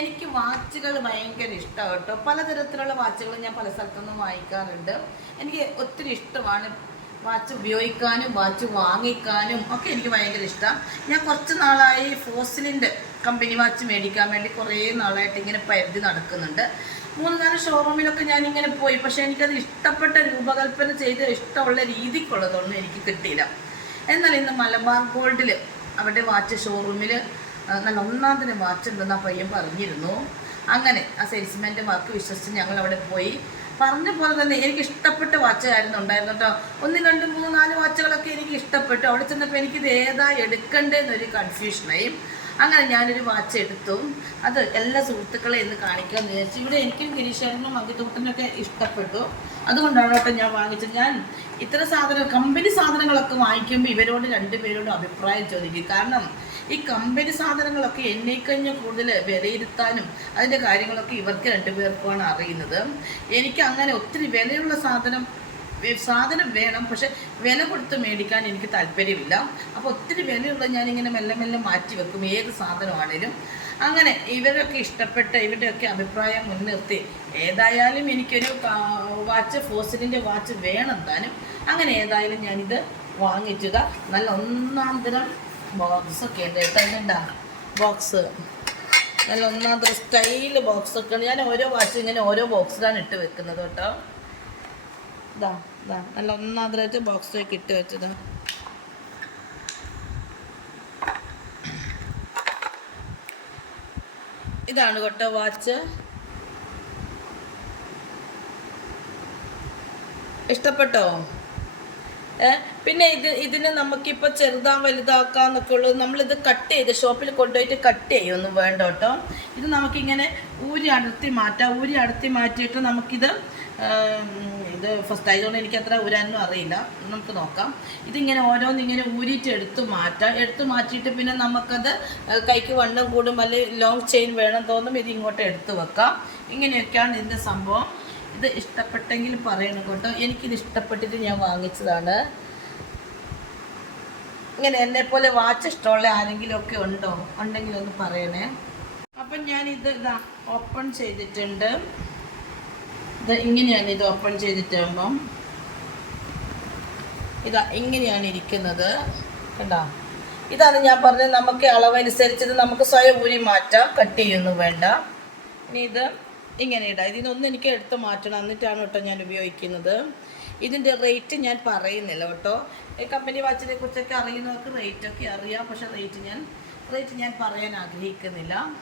എനിക്ക് വാച്ചുകൾ ഭയങ്കര ഇഷ്ടമാണ് കേട്ടോ. പലതരത്തിലുള്ള വാച്ചുകൾ ഞാൻ പല സ്ഥലത്തുനിന്നും വാങ്ങിക്കാറുണ്ട്. എനിക്ക് ഒത്തിരി ഇഷ്ടമാണ് വാച്ച് ഉപയോഗിക്കാനും വാച്ച് വാങ്ങിക്കാനും ഒക്കെ എനിക്ക് ഭയങ്കര ഇഷ്ടമാണ് ഞാൻ കുറച്ച് നാളായി ഫോസിലിന്റെ കമ്പനി വാച്ച് മേടിക്കാൻ വേണ്ടി കുറേ നാളായിട്ട് ഇങ്ങനെ പരിധി നടക്കുന്നുണ്ട്. മൂന്ന് നാല് ഷോറൂമിലൊക്കെ ഞാൻ ഇങ്ങനെ പോയി. പക്ഷേ എനിക്കത് ഇഷ്ടപ്പെട്ട രൂപകൽപ്പന ചെയ്ത് ഇഷ്ടമുള്ള രീതിക്കുള്ളതൊന്നും എനിക്ക് കിട്ടിയില്ല. എന്നാൽ ഇന്ന് മലബാർ ഗോൾഡിൽ അവരുടെ വാച്ച് ഷോറൂമിൽ നല്ല ഒന്നാമതിന് വാച്ച് ഉണ്ടെന്ന് ആ പയ്യൻ പറഞ്ഞിരുന്നു. അങ്ങനെ ആ സെയിൽസ്മാന്റെ വാക്ക് വിശ്വസിച്ച് ഞങ്ങൾ അവിടെ പോയി. പറഞ്ഞ പോലെ തന്നെ എനിക്ക് ഇഷ്ടപ്പെട്ട വാച്ചായിരുന്നു ഉണ്ടായിരുന്നു കേട്ടോ. ഒന്ന് രണ്ട് മൂന്ന് നാല് വാച്ചുകളൊക്കെ എനിക്ക് ഇഷ്ടപ്പെട്ടു. അവിടെ ചെന്നപ്പോൾ എനിക്കിത് ഏതാ എടുക്കണ്ടേന്നൊരു കൺഫ്യൂഷനായി അങ്ങനെ ഞാനൊരു വാച്ച് എടുത്തു. അത് എല്ലാ സുഹൃത്തുക്കളെ ഇന്ന് കാണിക്കാമെന്ന് വിചാരിച്ചു ഇവിടെ എനിക്കും ഗിരീഷേട്ടനും മങ്കിത്തൂട്ടനൊക്കെ ഇഷ്ടപ്പെട്ടു. അതുകൊണ്ടാണ് കേട്ടോ ഞാൻ വാങ്ങിച്ചത്. ഞാൻ ഇത്ര സാധനം കമ്പനി സാധനങ്ങളൊക്കെ വാങ്ങിക്കുമ്പോൾ ഇവരോട് രണ്ടുപേരോടും അഭിപ്രായം ചോദിക്കും. കാരണം ഈ കമ്പനി സാധനങ്ങളൊക്കെ എന്നെക്കഴിഞ്ഞ് കൂടുതൽ വിലയിരുത്താനും അതിന്റെ കാര്യങ്ങളൊക്കെ ഇവർക്ക് രണ്ടുപേർക്കുമാണ് അറിയുന്നത്. എനിക്ക് അങ്ങനെ ഒത്തിരി വിലയുള്ള സാധനം സാധനം വേണം പക്ഷെ വില കൊടുത്ത് മേടിക്കാൻ എനിക്ക് താല്പര്യമില്ല. അപ്പോൾ ഒത്തിരി വിലയുള്ള ഞാനിങ്ങനെ മെല്ലെ മെല്ലെ മാറ്റി വെക്കും ഏത് സാധനമാണേലും. അങ്ങനെ ഇവരൊക്കെ ഇഷ്ടപ്പെട്ട ഇവരുടെയൊക്കെ അഭിപ്രായം മുൻനിർത്തി. ഏതായാലും എനിക്കൊരു വാച്ച് ഫോസിലിന്റെ വാച്ച് വേണം താനും. അങ്ങനെ ഏതായാലും ഞാനിത് വാങ്ങിച്ചത്. നല്ല ഒന്നാം തരം ബോക്സ് ഒക്കെ ഉണ്ട് കേട്ടോ. അതിലുണ്ടാ ബോക്സ് നല്ല ഒന്നാമത് സ്റ്റൈൽ ബോക്സ് ഒക്കെ ഞാൻ ഓരോ വാച്ച് ഇങ്ങനെ ഓരോ ബോക്സിലാണ് ഇട്ട് വെക്കുന്നത് കേട്ടോ. ഇതാ ഇതാ. നല്ല ഒന്നാമതായിട്ട് ബോക്സിലേക്ക് ഇട്ട് വെച്ചത്. ഇതാണ് കേട്ടോ വാച്ച്. ഇഷ്ടപ്പെട്ടോ? പിന്നെ ഇത് ഇതിന് നമുക്കിപ്പോൾ ചെറുതാ വലുതാക്കാന്നൊക്കെ ഉള്ളത് നമ്മളിത് കട്ട് ചെയ്ത് ഷോപ്പിൽ കൊണ്ടുപോയിട്ട് കട്ട് ചെയ്യൊന്നും വേണ്ട കേട്ടോ. ഇത് നമുക്കിങ്ങനെ ഊരി അടർത്തി മാറ്റാം. ഊരി അടർത്തി മാറ്റിയിട്ട് നമുക്കിത് ഇത് ഫസ്റ്റ് ആയതുകൊണ്ട് എനിക്ക് അത്ര ഊരാനൊന്നും അറിയില്ല. നമുക്ക് നോക്കാം. ഇതിങ്ങനെ ഓരോന്നിങ്ങനെ ഊരിയിട്ട് എടുത്ത് മാറ്റാം. എടുത്ത് മാറ്റിയിട്ട് പിന്നെ നമുക്കത് കൈക്ക് വണ്ണം കൂടും അല്ലെങ്കിൽ ലോങ് ചെയിൻ വേണം തോന്നും ഇത് ഇങ്ങോട്ട് എടുത്തു വെക്കാം. ഇങ്ങനെയൊക്കെയാണ് ഇതിന്റെ സംഭവം. ഇത് ഇഷ്ടപ്പെട്ടെങ്കിൽ പറയണം കേട്ടോ. എനിക്കിത് ഇഷ്ടപ്പെട്ടിട്ട് ഞാൻ വാങ്ങിച്ചതാണ്. ഇങ്ങനെ എന്നെ പോലെ വാച്ച് ഇഷ്ടമുള്ള ആരെങ്കിലും ഒക്കെ ഉണ്ടോ? ഉണ്ടെങ്കിൽ ഒന്ന് പറയണേ. അപ്പം ഞാൻ ഇത് ഇതാ ഓപ്പൺ ചെയ്തിട്ടുണ്ട്. ഇത് ഇങ്ങനെയാണ് ഇത് ഓപ്പൺ ചെയ്തിട്ടാകുമ്പം ഇതാ ഇങ്ങനെയാണ് ഇരിക്കുന്നത്. കണ്ടോ? ഇതാണ് ഞാൻ പറഞ്ഞത് നമുക്ക് അളവനുസരിച്ച് ഇത് നമുക്ക് സ്വയം ഊരി മാറ്റാം. കട്ട് ചെയ്യൊന്നും വേണ്ട. ഇനി ഇത് ഇങ്ങനെ ഇടാം ഇതിനൊന്നും എനിക്ക് എടുത്ത് മാറ്റണം. എന്നിട്ടാണ് കേട്ടോ ഞാൻ ഉപയോഗിക്കുന്നത്. ഇതിന്റെ റേറ്റ് ഞാൻ പറയുന്നില്ല കേട്ടോ. ഈ കമ്പനി വാച്ചിനെ കുറിച്ചൊക്കെ അറിയുന്നവർക്ക് റേറ്റൊക്കെ അറിയാം. പക്ഷേ റേറ്റ് ഞാൻ റേറ്റ് ഞാൻ പറയാൻ ആഗ്രഹിക്കുന്നില്ല.